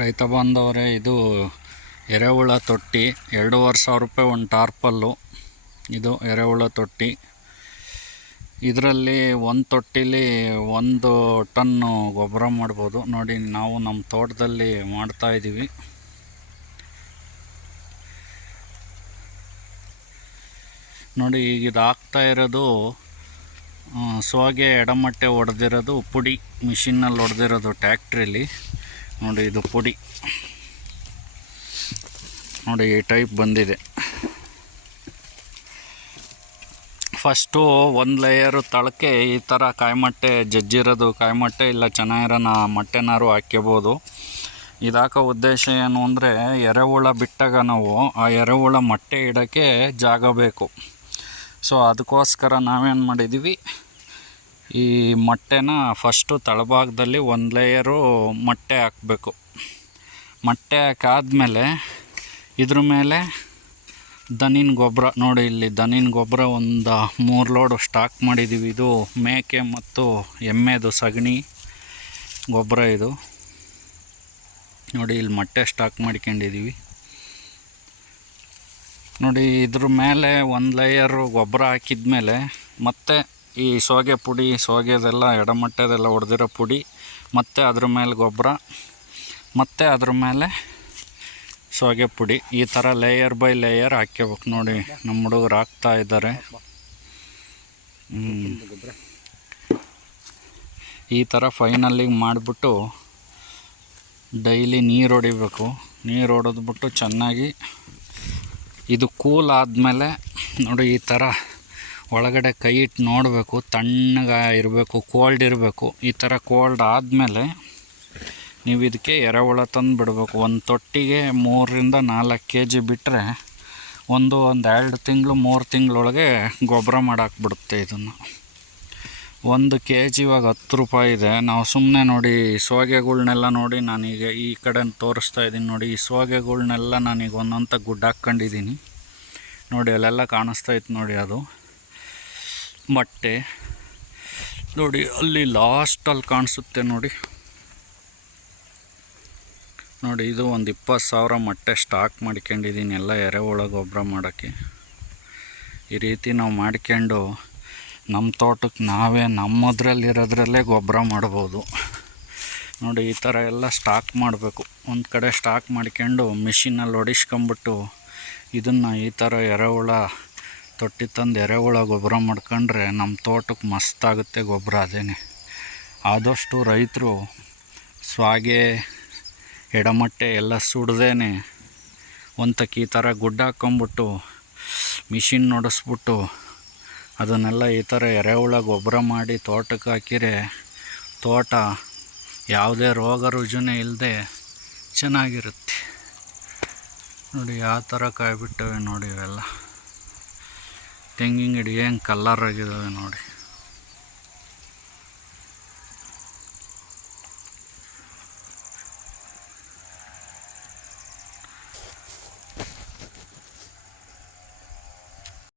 ರೈತ ಬಾಂಧವರೇ, ಇದು ಎರೆಹುಳ ತೊಟ್ಟಿ. 2,500 ರೂಪಾಯಿ ಒಂದು ಟಾರ್ಪಲ್ಲು. ಇದು ಎರೆಹುಳ ತೊಟ್ಟಿ. ಇದರಲ್ಲಿ ಒಂದು ತೊಟ್ಟಿಲಿ 1 ಟನ್ನು ಗೊಬ್ಬರ ಮಾಡ್ಬೋದು. ನೋಡಿ, ನಾವು ನಮ್ಮ ತೋಟದಲ್ಲಿ ಮಾಡ್ತಾಯಿದ್ದೀವಿ. ನೋಡಿ, ಈಗ ಇದು ಹಾಕ್ತಾ ಇರೋದು ಸೋಗೆ ಎಡಮಟ್ಟೆ ಹೊಡೆದಿರೋದು ಪುಡಿ, ಮಿಷಿನ್ನಲ್ಲಿ ಹೊಡೆದಿರೋದು ಟ್ಯಾಕ್ಟ್ರಿಲಿ. ನೋಡಿ, ಇದು ಪುಡಿ ನೋಡಿ, ಈ ಟೈಪ್ ಬಂದಿದೆ. ಫಸ್ಟು 1 ಲೇಯರು ತಳಕ್ಕೆ ಈ ಥರ ಕಾಯಿಮಟ್ಟೆ, ಜಜ್ಜಿರೋದು ಕಾಯಿಮಟ್ಟೆ ಇಲ್ಲ ಚೆನ್ನಾಗಿರೋ ಮೊಟ್ಟೆನಾರು ಹಾಕ್ಕೋಬೋದು. ಇದಾಕೋ ಉದ್ದೇಶ ಏನು ಅಂದರೆ, ಎರೆಹುಳ ಬಿಟ್ಟಾಗ ನಾವು ಆ ಎರೆಹುಳ ಮೊಟ್ಟೆ ಇಡೋಕ್ಕೆ ಜಾಗ ಬೇಕು. ಸೊ ಅದಕ್ಕೋಸ್ಕರ ನಾವೇನು ಮಾಡಿದ್ದೀವಿ, ಈ ಮೊಟ್ಟೆನ ಫಸ್ಟು ತಳಭಾಗದಲ್ಲಿ 1 ಲೇಯರು ಮೊಟ್ಟೆ ಹಾಕಬೇಕು. ಮೊಟ್ಟೆ ಹಾಕಾದ್ಮೇಲೆ ಇದ್ರ ಮೇಲೆ ದನಿನ ಗೊಬ್ಬರ, ನೋಡಿ ಇಲ್ಲಿ ದನಿನ ಗೊಬ್ಬರ ಒಂದು 3 ಲೋಡು ಸ್ಟಾಕ್ ಮಾಡಿದ್ದೀವಿ. ಇದು ಮೇಕೆ ಮತ್ತು ಎಮ್ಮೆದು ಸಗಣಿ ಗೊಬ್ಬರ. ಇದು ನೋಡಿ, ಇಲ್ಲಿ ಮೊಟ್ಟೆ ಸ್ಟಾಕ್ ಮಾಡ್ಕೊಂಡಿದ್ದೀವಿ. ನೋಡಿ, ಇದ್ರ ಮೇಲೆ 1 ಲೇಯರು ಗೊಬ್ಬರ ಹಾಕಿದ್ಮೇಲೆ ಮತ್ತೆ ಈ ಸೋಗೆ ಪುಡಿ, ಸೋಗೆದೆಲ್ಲ ಎಡಮಟ್ಟೆದೆಲ್ಲ ಹೊಡೆದಿರೋ ಪುಡಿ, ಮತ್ತು ಅದ್ರ ಮೇಲೆ ಗೊಬ್ಬರ, ಮತ್ತು ಅದ್ರ ಮೇಲೆ ಸೋಗೆ ಪುಡಿ, ಈ ಥರ ಲೇಯರ್ ಬೈ ಲೇಯರ್ ಹಾಕ್ಕೋಬೇಕು. ನೋಡಿ, ನಮ್ಮ ಹುಡುಗರು ಹಾಕ್ತಾ ಇದ್ದಾರೆ. ಈ ಥರ ಫೈನಲ್ಲಿಗೆ ಮಾಡಿಬಿಟ್ಟು ಡೈಲಿ ನೀರು ಹೊಡಿಬೇಕು. ನೀರು ಹೊಡೆದ್ಬಿಟ್ಟು ಚೆನ್ನಾಗಿ ಇದು ಕೂಲ್ ಆದಮೇಲೆ ನೋಡಿ, ಈ ಥರ ಒಳಗಡೆ ಕೈ ಇಟ್ಟು ನೋಡಬೇಕು, ತಣ್ಣಗೆ ಇರಬೇಕು, ಕೋಲ್ಡ್ ಇರಬೇಕು. ಈ ಥರ ಕೋಲ್ಡ್ ಆದಮೇಲೆ ನೀವು ಇದಕ್ಕೆ ಎರೆಹುಳ ತಂದು ಬಿಡಬೇಕು. ಒಂದು ತೊಟ್ಟಿಗೆ 3-4 kg ಬಿಟ್ಟರೆ ಒಂದು 2 ತಿಂಗಳು 3 ತಿಂಗಳೊಳಗೆ ಗೊಬ್ಬರ ಮಾಡಾಕ್ಬಿಡುತ್ತೆ. ಇದನ್ನು 1 kg ಇವಾಗ 10 ರೂಪಾಯಿ ಇದೆ. ನಾವು ಸುಮ್ಮನೆ ನೋಡಿ ಸೋಗೆಗಳ್ನೆಲ್ಲ ನೋಡಿ, ನಾನೀಗ ಈ ಕಡೆ ತೋರಿಸ್ತಾ ಇದ್ದೀನಿ. ನೋಡಿ, ಈ ಸೋಗೆಗಳ್ನೆಲ್ಲ ನಾನೀಗ ಒಂದೊಂತ ಗುಡ್ಡ ಹಾಕ್ಕೊಂಡಿದ್ದೀನಿ. ನೋಡಿ, ಅಲ್ಲೆಲ್ಲ ಕಾಣಿಸ್ತೈತೆ ನೋಡಿ, ಅದು ಮೊಟ್ಟೆ. ನೋಡಿ, ಅಲ್ಲಿ ಲಾಸ್ಟಲ್ಲಿ ಕಾಣಿಸುತ್ತೆ ನೋಡಿ. ನೋಡಿ, ಇದು ಒಂದು 20,000 ಮೊಟ್ಟೆ ಸ್ಟಾಕ್ ಮಾಡ್ಕೊಂಡಿದ್ದೀನಿ, ಎಲ್ಲ ಎರೆಹುಳ ಗೊಬ್ಬರ ಮಾಡೋಕ್ಕೆ. ಈ ರೀತಿ ನಾವು ಮಾಡ್ಕೊಂಡು ನಮ್ಮ ತೋಟಕ್ಕೆ ನಾವೇ ನಮ್ಮದ್ರಲ್ಲಿರೋದ್ರಲ್ಲೇ ಗೊಬ್ಬರ ಮಾಡ್ಬೋದು. ನೋಡಿ, ಈ ಥರ ಎಲ್ಲ ಸ್ಟಾಕ್ ಮಾಡಬೇಕು. ಒಂದು ಕಡೆ ಸ್ಟಾಕ್ ಮಾಡ್ಕೊಂಡು ಮಿಷಿನಲ್ಲಿ ಹೊಡಿಸ್ಕೊಂಬಿಟ್ಟು ಇದನ್ನು ಈ ಥರ ಎರೆಹುಳ ತೊಟ್ಟಿ ತಂದು ಎರೆಹುಳ ಗೊಬ್ಬರ ಮಾಡ್ಕೊಂಡ್ರೆ ನಮ್ಮ ತೋಟಕ್ಕೆ ಮಸ್ತಾಗುತ್ತೆ ಗೊಬ್ಬರ. ಅದೇನೆ ಆದಷ್ಟು ರೈತರು ಸ್ವಾಗೆ ಎಡಮಟ್ಟೆ ಎಲ್ಲ ಸುಡ್ದೇನೆ ಒಂದಕ್ಕೆ ಈ ಥರ ಗುಡ್ಡ ಹಾಕ್ಕೊಂಬಿಟ್ಟು ಮಿಷಿನ್ ನಡೆಸ್ಬಿಟ್ಟು ಅದನ್ನೆಲ್ಲ ಈ ಥರ ಎರೆಹುಳ ಗೊಬ್ಬರ ಮಾಡಿ ತೋಟಕ್ಕೆ ಹಾಕಿರೆ ತೋಟ ಯಾವುದೇ ರೋಗ ರುಜಿನ ಇಲ್ಲದೆ ಚೆನ್ನಾಗಿರುತ್ತೆ. ನೋಡಿ, ಯಾವ ಥರ ಕಾಯಿ ಬಿಟ್ಟವೆ ನೋಡಿ. ಇವೆಲ್ಲ ತೆಂಗಿನ ಗಿಡ ಹೆಂಗೆ ಕಲ್ಲರ್ ಆಗಿದ್ದಾವೆ ನೋಡಿ.